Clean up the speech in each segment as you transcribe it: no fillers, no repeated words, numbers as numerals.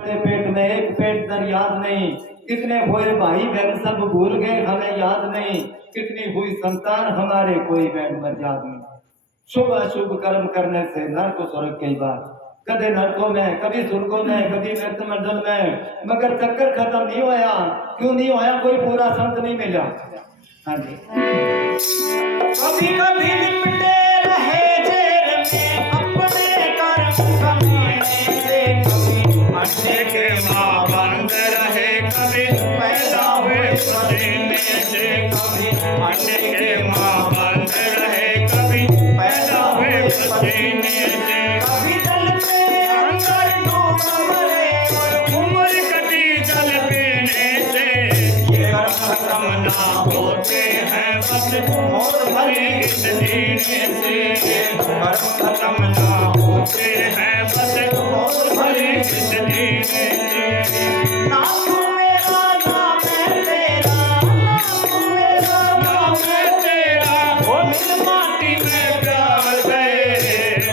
बड़े पेट में एक पेट दर याद नहीं, कितने हुए भाई बहन सब भूल गए हमें याद नहीं, कितनी हुई संतान हमारे कोई बैठ मर याद नहीं। शुभ अशुभ कर्म करने से नरक स्वर्ग कई बार, कभी नरकों में, कभी स्वर्गों में, कभी मृत मंडल में, मगर चक्कर खत्म नहीं होया। क्यों नहीं होया? कोई पूरा संत नहीं मिला। हाँ जी। कभी कभी लिपटे रहे जेल में अपने कर्म कमाने से, कभी अंडे के माँ बंद रहे, कभी पैदा हुए पसीने से, कभी अंडे के माँ बंद रहे, कभी पैदा हुए पसीने से, कभी जल में अंदर डूब मरे और उम्र कटी जल पीने से। ये कर्म खत्म ना होते हैं बस और भरी इस जीने से, कर्म खत्म ना होते हैं बस और भरी इस जीने से। ना तू मेरा ना मैं तेरा, ना तू मेरा ना मैं तेरा, वो मिल माटी में प्यार गए,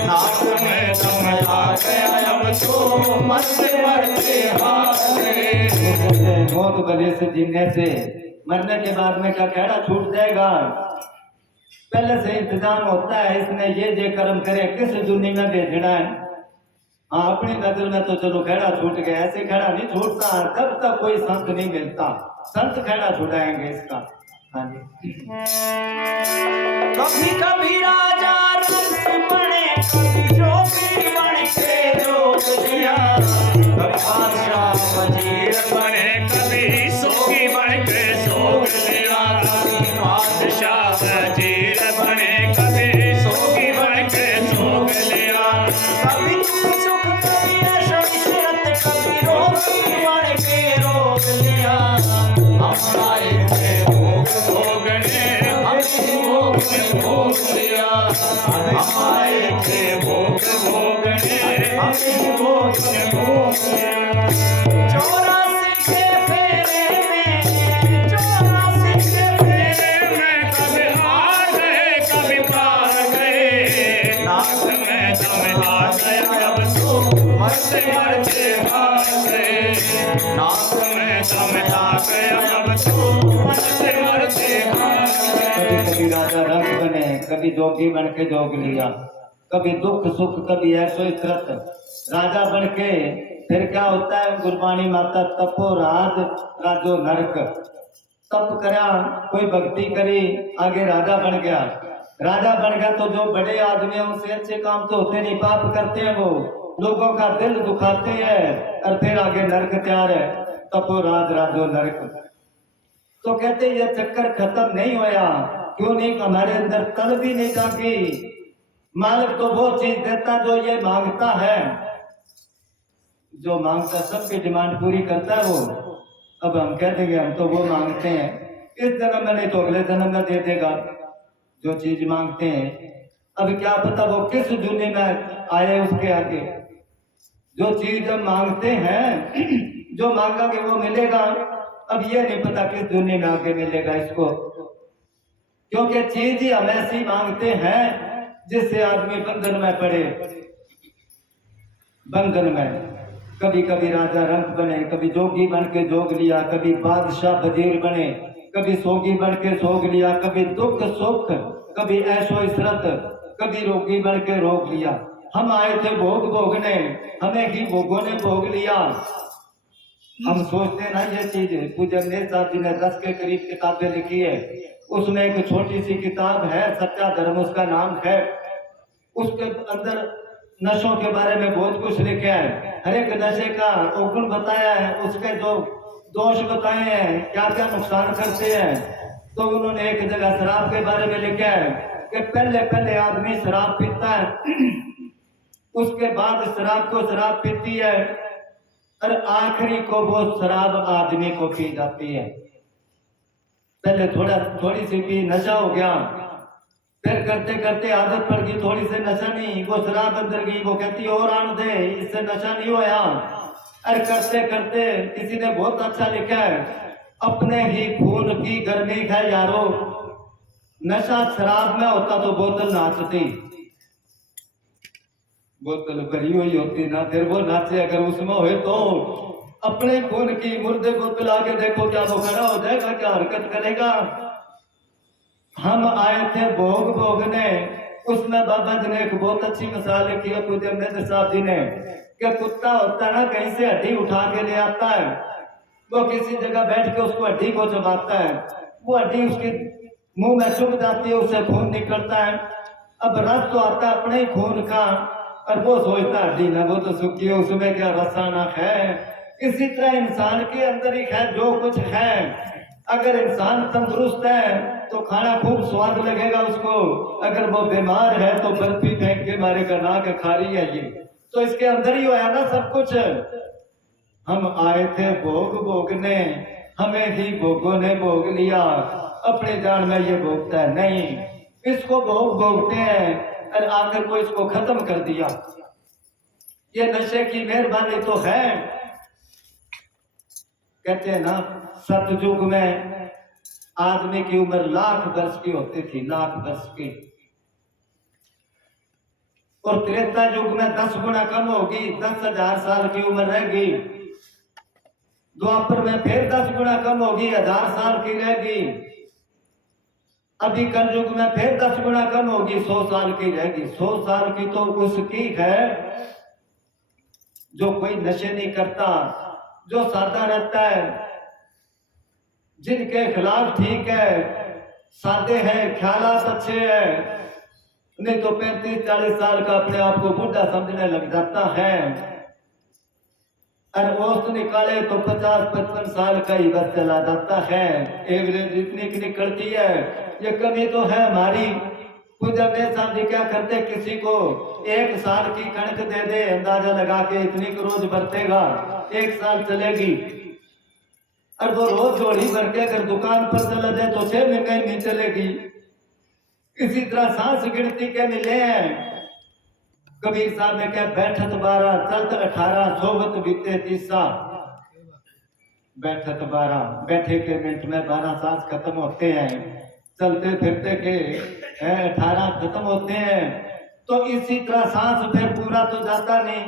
ना तुम्हें समझा गया अब तो मरते मरते हार गए। मौत गले से जीने से, मरने के बाद में क्या कहना छूट जाएगा? पहले से इंतजाम होता है, इसने ये कर्म करे, किस दुनिया में भेजना है। हाँ, अपनी नजर में तो चलो कहना छूट गया, ऐसे कहना नहीं छूटता जब तक कोई संत नहीं मिलता। संत कहना छुड़ाएंगे इसका। हाँ जी। कभी कभी राजा रंग बने, कभी जोगी बन के जोग दिया, कभी बादशाह वजीर बने, कभी सोगी बन के सोग लिया, कभी बादशाह वजीर बने, कभी सोगी बन के सोग लिया, कभी सुख कभी ऐशो-इशरत, कभी रोगी बन के रोग लिया। हम आए थे भोग भोगने, हम भोग भोग लिया, हम आए थे भोग भोगने, हम भोग भोग लिया। 84 के फेरे में, 84 के फेरे में, कभी हार गए कभी पार गए, नाक में दम आ गया अब तो मरते मरते हार गए, नाक में दम आ गया अब तो मरते मरते हार गए। कभी राजा रंग बने, कभी जोगी बन के जोग लिया, कभी दुख सुख, कभी ऐसो इतरत। राजा बन के फिर क्या होता है? गुरबाणी माता तपो राज राजो नरक। तप करा, कोई भक्ति करी, आगे राजा बन गया। राजा बन गया तो जो बड़े आदमी हैं उनसे अच्छे काम तो होते नहीं, पाप करते हैं, वो लोगों का दिल दुखाते हैं, और फिर आगे नरक तैयार है। तपो राज राजो नरक। तो कहते ये चक्कर खत्म नहीं होया। क्यों नहीं? हमारे अंदर तल भी नहीं जागी। मालिक तो वो चीज देता जो ये मांगता है, जो मांगता सबकी डिमांड पूरी करता है वो। अब हम कह देंगे हम तो वो मांगते हैं, इस जन्म में नहीं तो अगले जन्म में दे देगा जो चीज मांगते हैं। अब क्या पता वो किस दुनिया में आए उसके आगे। जो चीज हम मांगते हैं, जो मांगेंगे वो मिलेगा। अब ये नहीं पता किस दुनिया में आगे मिलेगा इसको, क्योंकि चीज ही हम ऐसी मांगते हैं जिससे आदमी बंधन में पड़े। बंधन में कभी कभी राजा रंग बने, कभी जोगी बन के जोग लिया, कभी बादशाह वजीर बने, कभी सोगी बन के सोग लिया, कभी दुख सुख, कभी ऐशो इशरत, कभी रोगी बन के रोग लिया। हम आए थे भोग भोगने, हमें ही भोगों ने भोग लिया। हम सोचते ना ये चीज। पूज्य अमृत साहब जी ने 10 के करीब किताबें लिखी है, उसमें एक छोटी सी किताब है सच्चा धर्म, उसका नाम है। उसके अंदर नशों के बारे में बहुत कुछ लिखा है, हर एक नशे का अवगुण बताया है, उसके जो दोष बताए हैं, क्या क्या नुकसान करते हैं। तो उन्होंने एक जगह शराब के बारे में लिखा है कि पहले पहले आदमी शराब पीता है, उसके बाद शराब को शराब पीती है, और आखिरी को वो शराब आदमी को पी जाती है। पहले थोड़ी सी पी, नशा हो गया, फिर करते करते आदत पड़ गई, थोड़ी से नशा नहीं, वो शराब अंदर गई, वो कहती और आन दे, इससे नशा नहीं होया। और करते करते किसी ने बहुत अच्छा लिखा है, अपने ही खून की गर्मी है यारो, नशा शराब में होता तो बोतल नाचती। बोतल भरी हुई होती ना, फिर वो नाचे अगर उसमें हो तो अपने खून की मुर्दे को पिला के देखो, क्या वो खड़ा हो जाएगा, क्या हरकत करेगा। हम आए थे भोग भोगने। उसमें बाबा जी ने एक बहुत अच्छी मिसाल की है पूज्य अमृत साहब जी ने, कि कुत्ता होता ना कहीं से हड्डी उठा के ले आता है, वो किसी जगह बैठ के उसको हड्डी को चबाता है, वो हड्डी उसके मुंह में चुभ जाती है, उससे खून निकलता है। अब रस तो आता है अपने ही खून का, और वो सोचता है हड्डी ना, वो तो सुखी है, उसमें क्या रसाना है। इसी तरह इंसान के अंदर ही है जो कुछ है। अगर इंसान तंदुरुस्त है तो खाना खूब स्वाद लगेगा उसको, अगर वो बीमार है तो बर्फी फेंक के मारेगा, ना के खा रही है ये, तो इसके अंदर ही होया ना सब कुछ। हम आए थे भोग भोगने, हमें ही भोगों ने भोग लिया, अपने जान में ये भोगता है नहीं, इसको भोग भोगते हैं और आखिर को इसको खत्म कर दिया। ये नशे की मेहरबानी तो है। कहते हैं ना, सतयुग में आदमी की उम्र लाख वर्ष की होती थी, लाख वर्ष की, और त्रेता युग में 10 गुना कम होगी, 10,000 साल की उम्र रहेगी। द्वापर में फिर 10 गुना कम होगी, 1000 साल की रहेगी। अभी कलयुग में फिर 10 गुना कम होगी, 100 साल की रहेगी। 100 साल की तो उसकी है जो कोई नशे नहीं करता, जो सादा रहता है, जिनके खिलाफ ठीक है, सादे हैं, ख्यालात अच्छे हैं। नहीं तो 35-40 साल का अपने आप को बूढ़ा समझने लग जाता है, और औसत निकाले तो 50-55 साल का ही बस चला जाता है। एवरेज इतनी की निकलती है। ये कमी तो है हमारी। खुद अपने साथ जी क्या करते, किसी को 1 साल की कणक दे दे, अंदाजा लगा के इतनी की रोज बरतेगा, 1 साल चलेगी, और वो रोज जोड़ी भर के अगर दुकान पर चला जाए तो 6 महीने नहीं चलेगी। इसी तरह सांस गिनती के मिले हैं। कबीर साहब ने क्या, बैठत 12 चलत 18 सोबत बीते 30। बैठत 12, बैठे के मिनट में 12 सांस खत्म होते हैं, चलते फिरते के 18 खत्म होते हैं। तो इसी तरह सांस फिर पूरा तो जाता नहीं।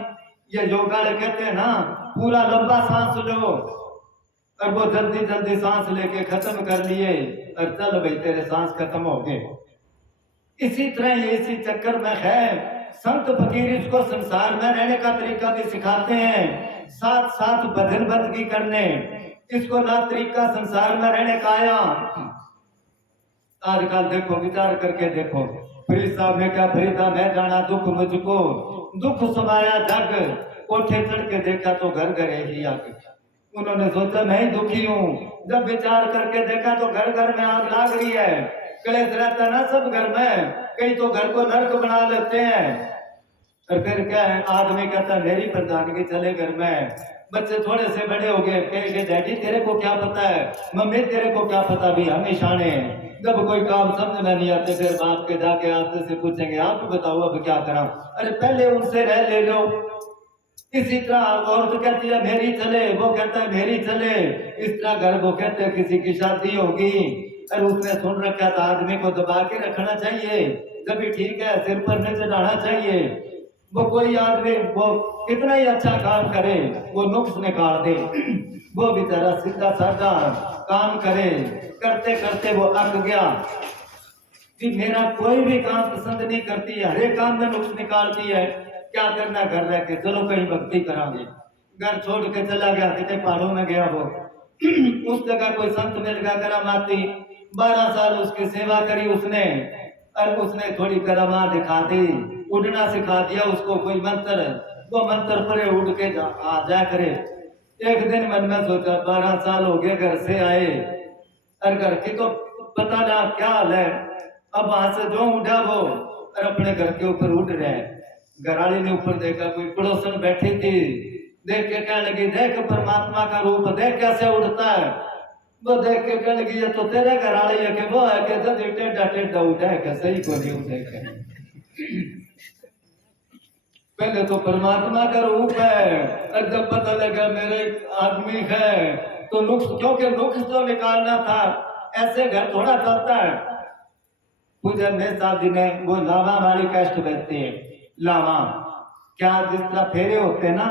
ये योगा कहते हैं ना, पूरा लंबा सांस लो, और वो जल्दी जल्दी सांस लेके खत्म कर लिए, और चल भाई तेरे सांस खत्म हो गए। इसी तरह ये इसी चक्कर में है। संत फकीर इसको संसार में रहने का तरीका भी सिखाते हैं, साथ साथ भजन बंदगी करने, इसको ना तरीका संसार में रहने का आया। आजकल देखो, विचार करके देखो, फरीद साहब ने क्या, फरीदा मैं जाना दुख मुझको, दुख समाया जग, कोठे चढ़ के देखा तो घर घर ही आग। उन्होंने सोचा मैं ही दुखी हूँ, जब विचार करके देखा तो घर घर में आग लाग रही है। कलेश रहता ना सब घर में, कई तो घर को नर्क बना लेते हैं। और फिर क्या है, आदमी कहता मेरी प्रधानगी चले घर में। बच्चे थोड़े से बड़े हो गए, कहेंगे डैडी तेरे को क्या पता है, मम्मी तेरे को क्या पता, भी हम ईशाने हैं। जब कोई काम समझ में नहीं आते फिर बाप के जाके आते से पूछेंगे आप बताओ अब क्या करा। अरे पहले उनसे रह ले लो। इसी तरह औरत कहती है मेरी चले, वो कहता है मेरी चले। इस तरह घर वो कहते हैं किसी की शादी होगी, और उसने सुन रखा था आदमी को दबा के रखना चाहिए, जब भी ठीक है, सिर पर न चढ़ाना चाहिए। वो कोई आदमी वो कितना ही अच्छा काम करे, वो नुक्स निकाल दे, वो बेचारा सीधा साधा काम करे, करते करते वो अक गया कि मेरा कोई भी काम पसंद नहीं करती है, हर एक काम में नुक्स निकालती है। क्या करना घर रह के, चलो कहीं भक्ति करांगे। घर छोड़ के चला गया, कितने पहाड़ों में गया वो उस जगह कोई संत मिल गया करामाती, 12 साल उसकी सेवा करी उसने, और उसने थोड़ी करामा दिखा दी, उड़ना सिखा दिया उसको कोई मंत्र, वो मंत्र पढ़े उड़ के जा करे। एक दिन मन में सोचा 12 साल हो गए घर से आए, और घर की तो पता ना क्या हाल है। अब वहां से जो उठा वो और अपने घर के ऊपर उठ रहे हैं। घराली ने ऊपर देखा, कोई पड़ोसन बैठी थी, देख के कहने लगी देख परमात्मा का रूप देख कैसे उड़ता है। वो देख के कहने लगी ये तो तेरे घराली है कि वो है कि जब टेढ़ा टेढ़ा उठा है कि सही को नहीं उठे। पहले तो परमात्मा का रूप है, और जब पता लगा मेरे आदमी है तो नुक्स, क्योंकि नुक्स तो निकालना था, ऐसे घर थोड़ा चलता है। पूज्य मेहर साहब जी ने वो लावा वाली कैस्ट बेचते हैं, लावा क्या जिस तरह फेरे होते हैं ना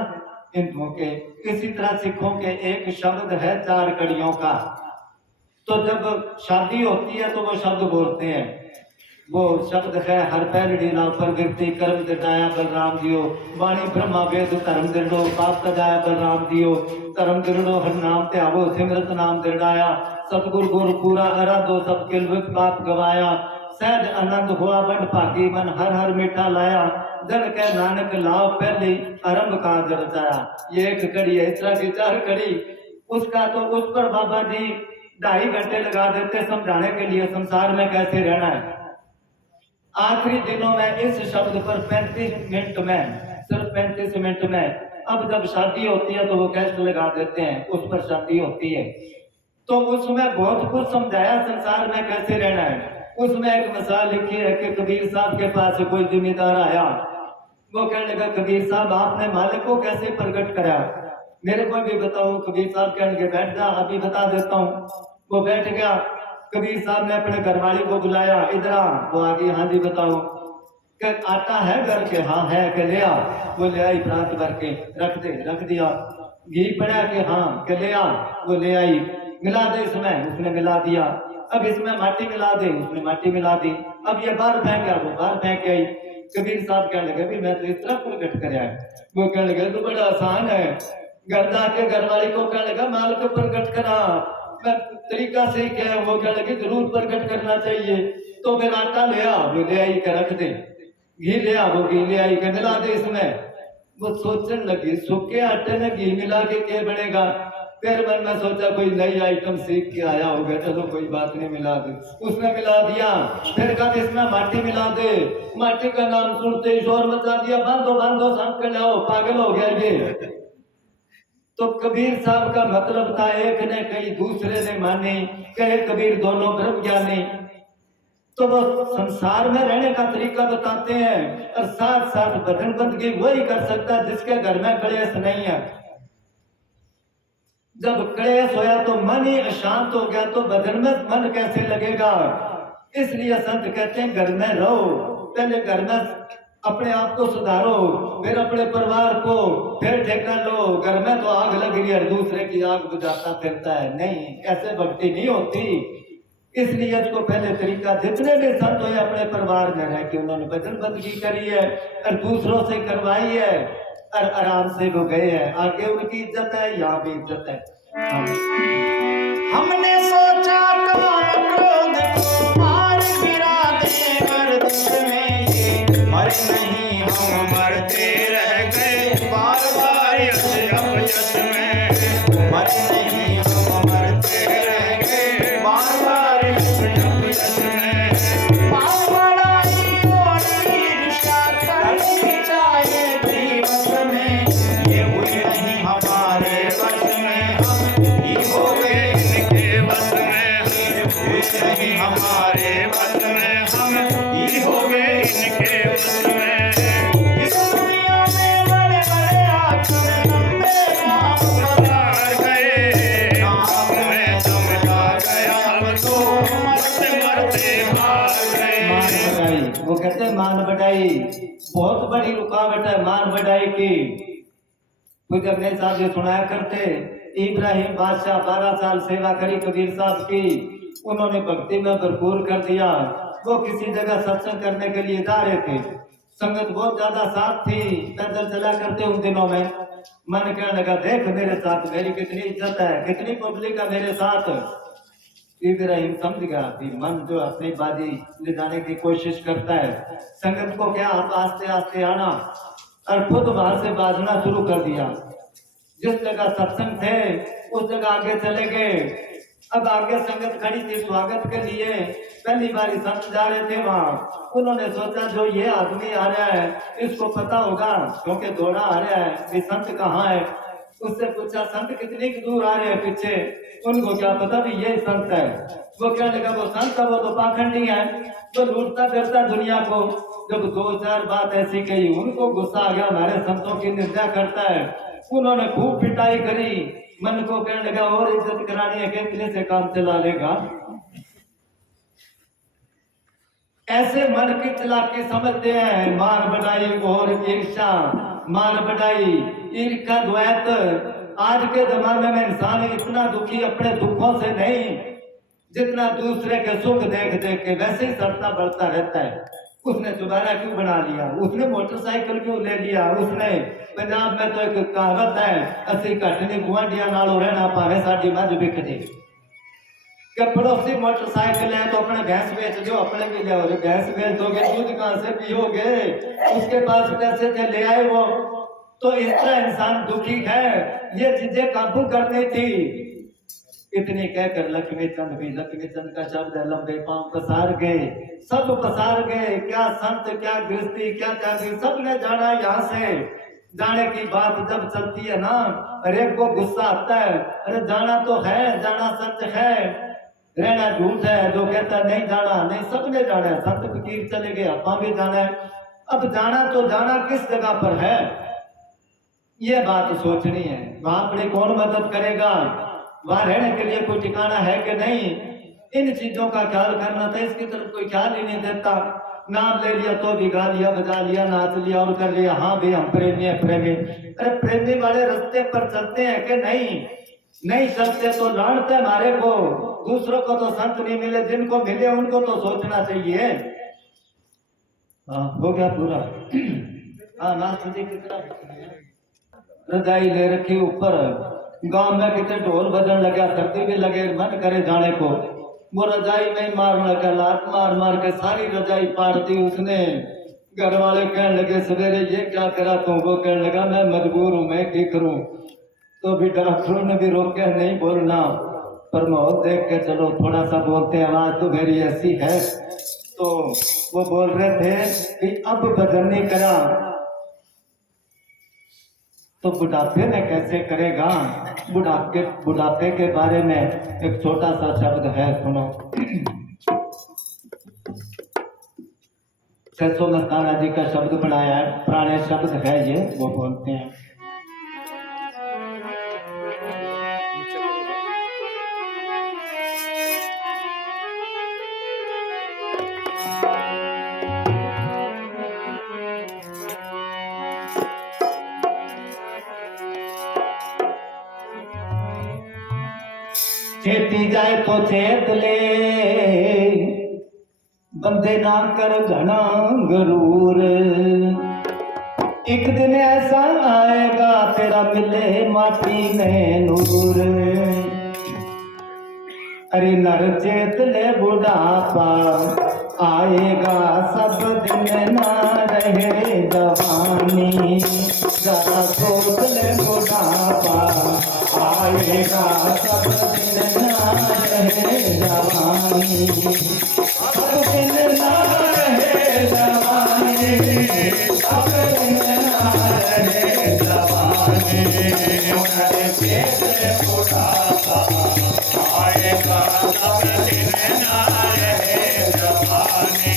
हिंदुओं के, इसी तरह सिखों के एक शब्द है 4 कड़ियों का। तो जब शादी होती है तो वो शब्द बोलते हैं। वो शब्द है हर पैरड़ी नाम पर व्यक्ति कर्म दिटाया बलराम दियो, वाणी ब्रह्मा वेद धर्म दृढ़ो, पाप सजाया बलराम दियो, धर्म दृढ़ो हर नाम त्यागो, सिमरत नाम दृढ़ाया, सतगुरु गुरु पूरा आराधो, सब किलवित पाप गवाया, सहज आनंद हुआ बड़ भागी, मन हर हर मीठा लाया, जन के नानक लाओ पहली आरंभ काज रचाया। ये एक कड़ी है, इस तरह की 4 कड़ी। उसका तो उस पर बाबा जी 2.5 घंटे लगा देते समझाने के लिए संसार में कैसे रहना है। आखिरी दिनों में इस शब्द पर 35 मिनट में, सिर्फ 35 मिनट में, अब जब शादी होती है तो वो कैसे लगा देते हैं, उस पर शादी होती है तो उसमें बहुत कुछ समझाया संसार में कैसे रहना है। उसमें एक मिसाल लिखी है कि कबीर साहब के पास कोई जिम्मेदार आया, वो कहने लगा कबीर साहब आपने मालिक को कैसे प्रकट करा, मेरे को भी बताओ। कबीर साहब कहने लगे बैठ जा अभी बता देता हूँ। वो बैठ गया, कबीर साहब ने अपने घरवाली को बुलाया, इधर आ। वो आ गई, हाँ जी बताओ। क्या आटा है घर के, हाँ है, के ले आ। वो ले आई प्रात भर के, रख दिया। घी पड़ा के, हाँ के ले आ। वो ले आई, मिला दे इसमें, उसने मिला दिया। अब इसमें माटी मिला दे, उसने माटी मिला दी। अब ये बाहर फेंक गया, वो बाहर फेंक आई। कबीर साहब कहने लगे भी मैं तो इस तरह प्रकट कराया है। वो कहने लगे तो बड़ा आसान है। घर जाके घरवाली को कहने लगा माल को प्रकट करा, मैं तरीका से क्या है। वो कहने लगे जरूर प्रकट करना चाहिए। तो फिर आटा ले आ, वो ले आई के रख दे। घी ले आ, वो घी ले आई के मिला दे इसमें। वो सोचने लगी सूखे आटे में घी मिला के क्या बनेगा। फिर मन में सोचा कोई नई आइटम सीख के आया होगा, चलो कोई बात नहीं मिला दे। उसने मिला दिया। फिर कहा इसमें माटी मिला दे। माटी का नाम सुनते ही शोर मचा दिया, बांधो बांधो सांप कर लाओ, पागल हो गया ये। तो कबीर साहब का मतलब था एक ने कही दूसरे ने मानी, कहे कबीर दोनों ब्रह्म ज्ञानी। तो वो संसार में रहने का तरीका बताते हैं और साथ साथ भजन बंदगी वही कर सकता है जिसके घर में क्लेश नहीं है। जब क्लेश होया तो मन ही अशांत हो गया तो भजन में मन कैसे लगेगा। इसलिए संत कहते हैं घर में रहो, पहले घर में अपने आप को सुधारो, फिर अपने परिवार को, फिर ठेका लो। घर में तो आग लग रही है, दूसरे की आग बुझाता फिरता है, नहीं, ऐसे भक्ति नहीं होती। इसलिए इसको पहले तरीका, जितने भी संत हुए अपने परिवार में रह के उन्होंने भजन बंदगी करी है और दूसरों से करवाई है और आराम से वो गए हैं। आगे उनकी इज्जत है, यहाँ भी इज्जत है। हमने सोचा काम क्रोध को मार गिरा दे गर्दन में, ये मर नहीं हम मरते रह गए बार बार यश अपयश में। मर नहीं हम मरते रह गए बार बार यश अपयश में। पाप बड़ाई और ईर्ष्या करनी चाहे जीवन में, ये हुई नहीं हमारे वश में, हम ही हो गए इनके बस में। हुई नहीं हमारे बस में, हम ही हो गए इनके बस में। इस दुनिया में बड़े बड़े आखिर लंबे नाम पधार गए, नाम में चमका गया अब तो मरते मरते भाग मान गए। बढ़ाई, वो कहते हैं मान बढ़ाई बहुत बड़ी रुकावट है मान बढ़ाई की। कुछ अपने साहब ये सुनाया करते, इब्राहिम बादशाह 12 साल सेवा करी कबीर साहब की, उन्होंने भक्ति में भरपूर कर दिया। वो किसी जगह सत्संग करने के लिए जा रहे थे, संगत बहुत ज्यादा साथ थी, पैदल चला करते उन दिनों में। मन कहने लगा देख मेरे साथ मेरी कितनी इज्जत है, कितनी पब्लिक है मेरे साथ। इब्राहिम समझ गया कि मन जो अपनी बाजी ले जाने की कोशिश करता है। संगत को क्या आप आस्ते आस्ते आना और खुद वहां से बाजना शुरू कर दिया। जिस जगह सत्संग थे उस जगह आगे चले गए। अब आगे संगत खड़ी थी स्वागत के लिए, पहली बार संत जा रहे थे वहां। उन्होंने सोचा जो ये आदमी आ रहा है इसको पता होगा क्योंकि दौड़ा आ रहा है कि संत कहाँ है। उससे पूछा संत कितनी दूर आ रहे हैं पीछे। उनको क्या पता भी ये संत है। वो क्या लगा वो संत है, वो तो पाखंडी है, वो लूटता करता दुनिया को। जब 2-4 बात ऐसी कही उनको गुस्सा आ गया, हमारे संतों की निंदा करता है। उन्होंने खूब पिटाई करी। मन को कहने लगा और इज्जत करानी है, कितने से काम चला लेगा। ऐसे मन की चलाकी समझते हैं, मार बनाई और ईर्षा। मान बढ़ाई, ईर्ष्या द्वैत। आज के जमाने में इंसान इतना दुखी अपने दुखों से नहीं, जितना दूसरे के सुख देख देख के वैसे ही सड़ता बढ़ता रहता है। उसने दोबारा क्यों बना लिया, उसने मोटरसाइकिल क्यों ले लिया, उसने पंजाब में तो एक कहावत है, असि घटनी गुआंढिया नालों रहना पावे साडी मझ बिकदी। कि पड़ोसी मोटरसाइकिल है तो अपने भैंस बेच दो, अपने भी ले आओ। भैंस बेच दोगे दूध कहाँ से पियोगे, उसके पास पैसे थे ले आए वो। तो इस तरह इंसान दुखी है, ये चीजें काबू करनी थी। इतनी कहकर लक्ष्मी चंद भी, लक्ष्मी चंद का शब्द है, लंबे पांव पसार गए, सब पसार गए। क्या संत, क्या गृहस्थी, क्या त्यागी, सब ने जाना। यहाँ से जाने की बात जब चलती है ना, हर एक को गुस्सा आता है। अरे जाना तो है, जाना सच है, रहना झूठ है। जो कहता है नहीं जाना, नहीं, सबने जाना है। संत फकीर चले गए, अपा भी जाना है। अब जाना तो जाना किस जगह पर है, ये बात सोचनी है। वहां अपनी कौन मदद करेगा, वहां रहने के लिए कोई ठिकाना है कि नहीं, इन चीजों का ख्याल करना था। इसकी तरफ कोई ख्याल ही नहीं देता। नाम ले लिया तो भी गा लिया, बजा लिया, नाच लिया और कर लिया। हाँ भी हम प्रेमी है, प्रेमी। अरे प्रेमी वाले रास्ते पर चलते हैं कि नहीं, नहीं चलते तो जानते हमारे को। दूसरों को तो संत नहीं मिले, जिनको मिले उनको तो सोचना चाहिए। हाँ हो गया पूरा। हाँ नाथ जी की तरफ रजाई ले रखी ऊपर, गांव में कितने ढोल बजन लगा, सर्दी भी लगे, मन करे जाने को। वो रजाई में मारने लगा, लात मार मार के सारी रजाई पाड़ दी उसने। घर वाले कहने लगे सवेरे ये क्या करा तू, वो कहने लगा मैं मजबूर हूँ, मैं क्या करूँ। तो भी डॉक्टरों ने भी रोके नहीं बोलना, पर माहौल देख के चलो थोड़ा सा बोलते, आवाज तो मेरी ऐसी है। तो वो बोल रहे थे कि अब भजन नहीं करा तो बुढ़ापे में कैसे करेगा। बुढ़ापे के बारे में एक छोटा सा शब्द है, सुनो। सैसो मस्ताना जी का शब्द बनाया है, पुराने शब्द है ये, वो बोलते हैं। चेती जाए तो चेत ले, बंदे ना कर घना गरूर। एक दिन ऐसा आएगा तेरा मिले माटी में नूर। अरे नर चेत ले बुढ़ापा आएगा, सब दिन ना रहे जवानी। जरा सोच ले बुढ़ापा आएगा, सब दिन ना रहे जवानी। सब दिन ना रहे जवानी, सब दिन ना रहे जवानी। नर चेत ले बुढ़ापा आएगा, सब दिन ना रहे जवानी।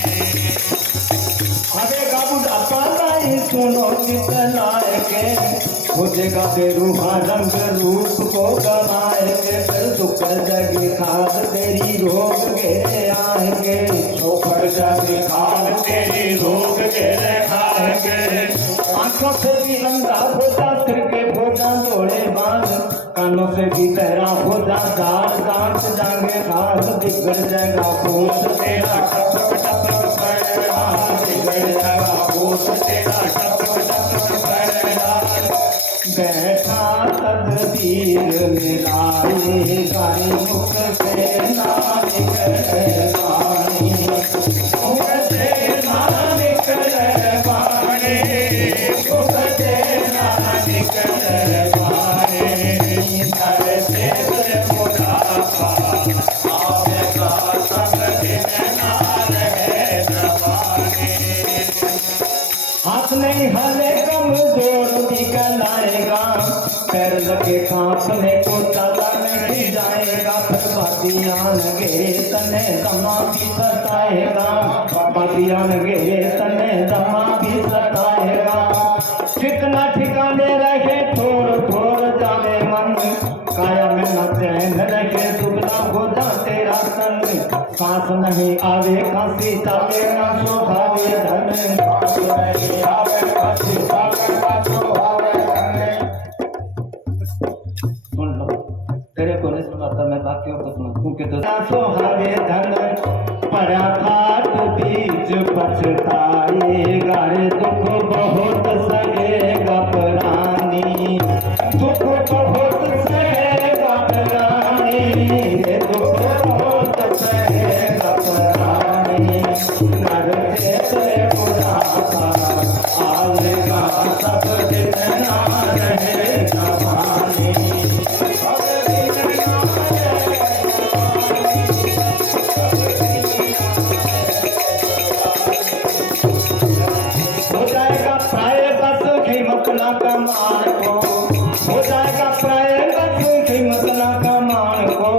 आएगा बुढ़ापा नहीं सुनो कितनाए के, खोजेगा बेरूहा रंग रूप को गवाएंगे। फिर दुख जगी खाद तेरी रोग घेरे आएंगे, चौपड़ जगी खाद तेरी रोग घेरे आएंगे। आंखों से भी अंधा हो जा, सिर के हो जा जोड़े बांध, कानों से भी बहरा हो जा, दांत दांत जाएंगे खाद। बिगड़ जाएगा होश तेरा, टप टप पड़ेगा, बिगड़ जाएगा होश तेरा, टप टप पड़ेगा। बैठा तदबीर मिलाए, गाय मुख से ना निकले वाणी, मुख से ना निकले वाणी, मुख से ना निकले वाणी। नर चेत बुढ़ापा आएगा, सब दिन ना रहे जवानी। हाथ नहीं हले कमजोर निकल आएगा, पैर लगे कांपने को चला नहीं जाएगा। फिर बातियान गे तने दमा भी सताएगा, बातियान गे तने दमा भी सताएगा। कितना ठिकाने रहे थोड़ थोड़ जावे मन, काया में न चैन रहे दुबला हो जा तेरा तन। सांस नहीं आवे खांसी चाले ना सुहावे धन, सांस नहीं आवे खांसी चाले ना सुहावे धन। सुन लो, तेरे को नहीं सुनाता मैं, बाकियों को सुना क्योंकि तो सुहावे धन पड़ा खाट बीच पछताए गारे दुख बहुत सहेगा प्राणी, दुख बहुत सहेगा प्राणी, दुख बहुत सहेगा प्राणी, नरके से बुढ़ापा आवेगा सब दिन ना रहेगा पानी। हो जाएगा प्राय बस कीमत ना कमान को, हो जाएगा प्राय बस कीमत ना कमान को,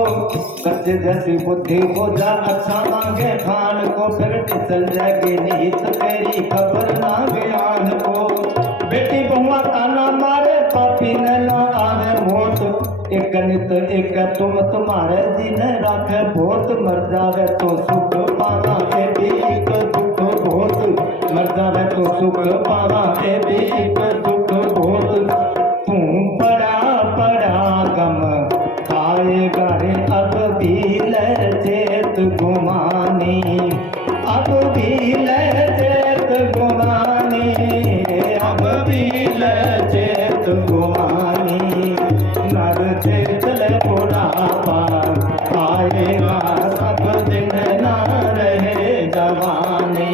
बच्चे जैसी बुद्धि हो जा अच्छा मांगे खान को, फिर फिसल जाएगी नीत तेरी खबर ना ज्ञान को। बेटी बहुआ ताना मारे पापी ने ना आवे मोट, एक नित एक तुम तुम्हारे दिन राखे भोत, मर जावे तो सुख पावा के बीक दुख भोत, मर जावे तो सुख पावा के बीक दुख भोत। तू बड़ा बड़ा गम खाएगा रे अब भी ले चेत गुमानी, अब भी ले चेत गुमानी, अब भी ले चेत गुमानी, नर चेत ले बुढ़ापा आएगा सब दिन ना रहे जवानी।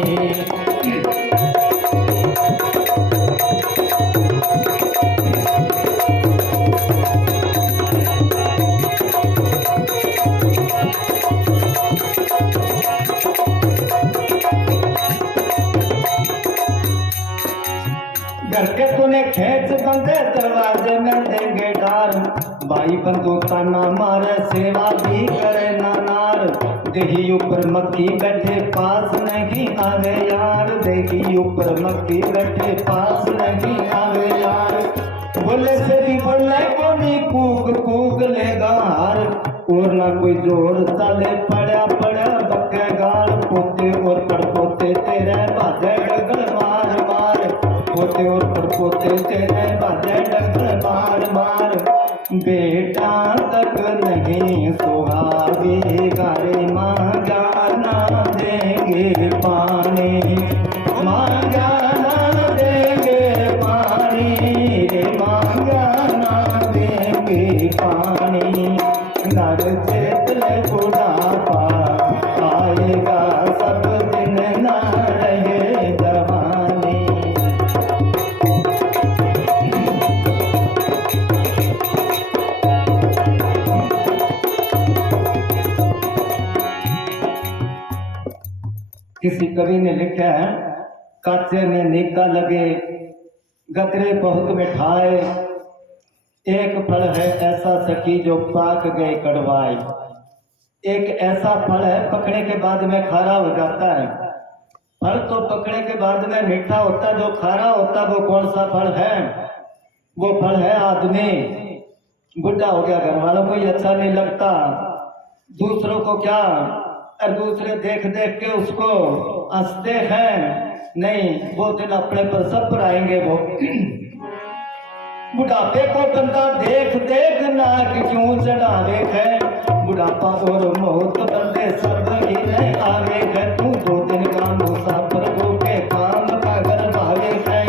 घर के तूने खेच बंदे दरवाजे में देंगे डार, भाई बंधु ताना मारे सेवा भी करे ना नार, देही ऊपर मक्खी बैठे पास नहीं आवे यार, देही ऊपर मक्खी बैठे पास नहीं आवे यार, बोले से भी बोले कोनी कूक कूक लेगा हार, और ना कोई जोर चले पड़ा पड़ा बक्के गाल, पोते और पड़पोते तेरे बाजे डगल मार मार, पोते और पड़पोते तेरे बाजे डगल मार मार। बेटा तक नहीं सुहावे गारे मांगा ना देंगे पानी, मांगा ना देंगे पानी, मांगा ना देंगे पानी, नर चेत ले बुढ़ापा आएगा सब दिन ना रहे जवानी। किसी कवि ने लिखा है, काचे में निका लगे गदरे बहुत मिठाए, एक फल है ऐसा सखी जो पाक गए कड़वाए, एक ऐसा फल है पकने के बाद में खारा हो जाता है। फल तो पकने के बाद में मीठा होता है, जो खारा होता है वो कौन सा फल है? वो फल है आदमी। बुढ़ा हो गया, घर वालों को ही अच्छा नहीं लगता, दूसरों को क्या, और दूसरे देख देख के उसको हंसते हैं। नहीं, वो दिन अपने पर सब पर आएंगे। वो बुढ़ापे को बंदा देख देख नाक क्यों चढ़ावे है, बुढ़ापा और मौत बंदे सब ही नहीं आवे है। तू 2 दिन का मुसाफिर होके काम का घर भावे है,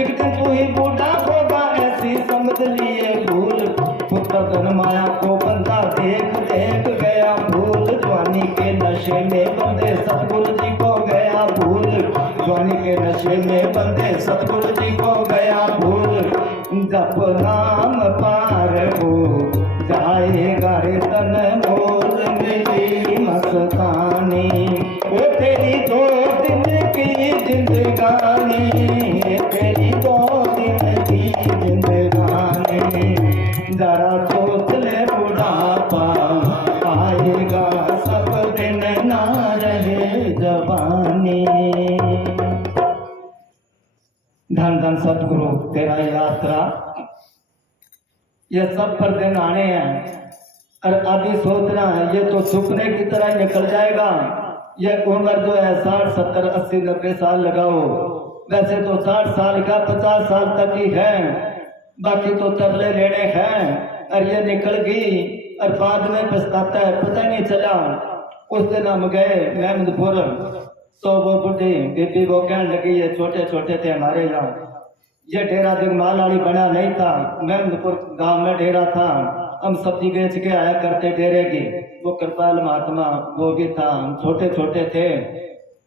एक दिन तू ही बूढ़ा होगा ऐसी समझ लिए भूल। पुत्र धन माया को बंदा देख देख गया भूल, जवानी के नशे में बंदे सतगुरु जी को गया भूल, जवानी के नशे में बंदे सतगुरु जी को गया भूल। जप नाम पार हो जाएगा रे तन मोल मिली मस्तानी, वो तेरी 2 दिन की जिंदगानी, तेरी 2 दिन की जिंदगानी। जरा सोच ले बुढ़ापा आएगा सब दिन ना रहे जवानी। धन धन सतगुरु तेरा यात्रा, ये सब पर दिन आने हैं। और अभी सोचना है ये तो सपने की तरह निकल जाएगा। ये उम्र जो है 60 70 80 90 साल लगाओ, वैसे तो 60 साल का 50 साल तक ही है, बाकी तो तरले लेने हैं। और ये निकल गई और बाद में पछताता है, पता नहीं चला। उस दिन हम गए मेहमदपुर, तो वो बुढ़ी बीबी वो कहने लगी ये छोटे छोटे थे हमारे यहाँ, ये डेरा दिगमाल वाली बना नहीं था, मेहमदपुर गांव में डेरा था, हम सब्जी बेच के आया करते डेरे की। वो कृपाल महात्मा वो भी था, हम छोटे छोटे थे।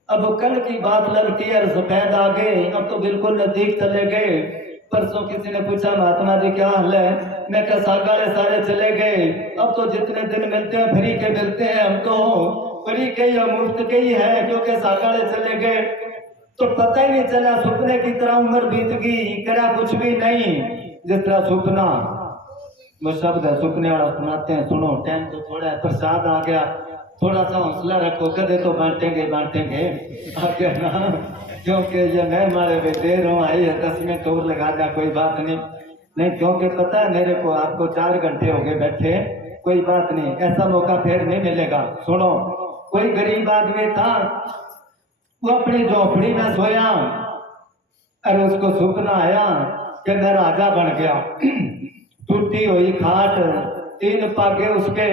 अब वो कल की बात लगती है, सफेद आ गए, अब तो बिल्कुल नजदीक चले गए। परसों किसी ने पूछा महात्मा जी क्या हाल है, मैं कहा सागाले सारे चले गए, अब तो जितने दिन मिलते हैं फ्री के मिलते हैं, हम तो फ्री के या मुफ्त के ही है, क्योंकि सागाले चले गए तो पता ही नहीं चला, सपने की तरह उम्र बीत गई, करा कुछ भी नहीं। जिस तरह सपना, वो शब्द है सपने वाला सुनाते हैं, सुनो। टाइम तो थोड़ा है, प्रसाद आ गया, थोड़ा सा हौसला रखो, कदे तो बांटेंगे बांटेंगे आगे ना, क्योंकि ये मैं हमारे भी देर हो आई है, 10 मिनट और लगा जा, कोई बात नहीं। नहीं क्योंकि पता है मेरे को, आपको 4 घंटे हो गए बैठे, कोई बात नहीं, ऐसा मौका फिर नहीं मिलेगा। सुनो, कोई गरीब आदमी था, वो अपनी झोपड़ी में सोया और उसको सपना आया कि मैं राजा बन गया। टूटी हुई खाट, 3 पागे उसके,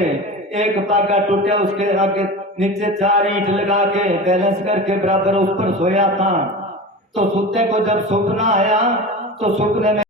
एक पागा टूटा, उसके आगे नीचे 4 ईंट लगा के बैलेंस करके बराबर उस पर सोया था। तो सुते को जब सपना आया तो सपने में